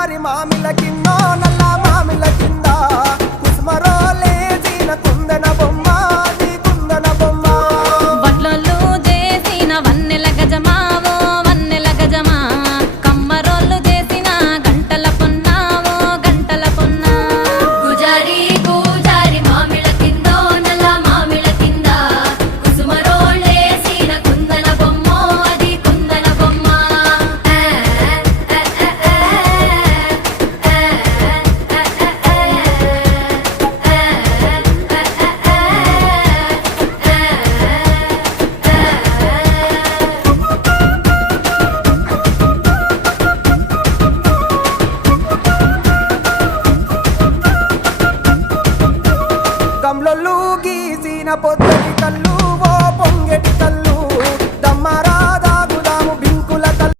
పూజారి మామిల కిందో నల్ల మామిల కింద కుసుమరోలేసిన కుందన బొమ్మ నీ కుందన బొమ్మ వడ్లొల్లు చేసిన వన్నెల గజమావో వన్నెల గజమా కమ్మరోళ్ళు చేసిన గంటల పొన్నావో గంటల పొన్నా పూజారి పూజారి మామిళ్ళ కిందో నల్ల మామిళ్ళ కింద కుసుమరోళ్ళేసిన కుందన బొమ్మో అది కుందన బొమ్మ గమ్లొల్లు గీసిన పొద్దు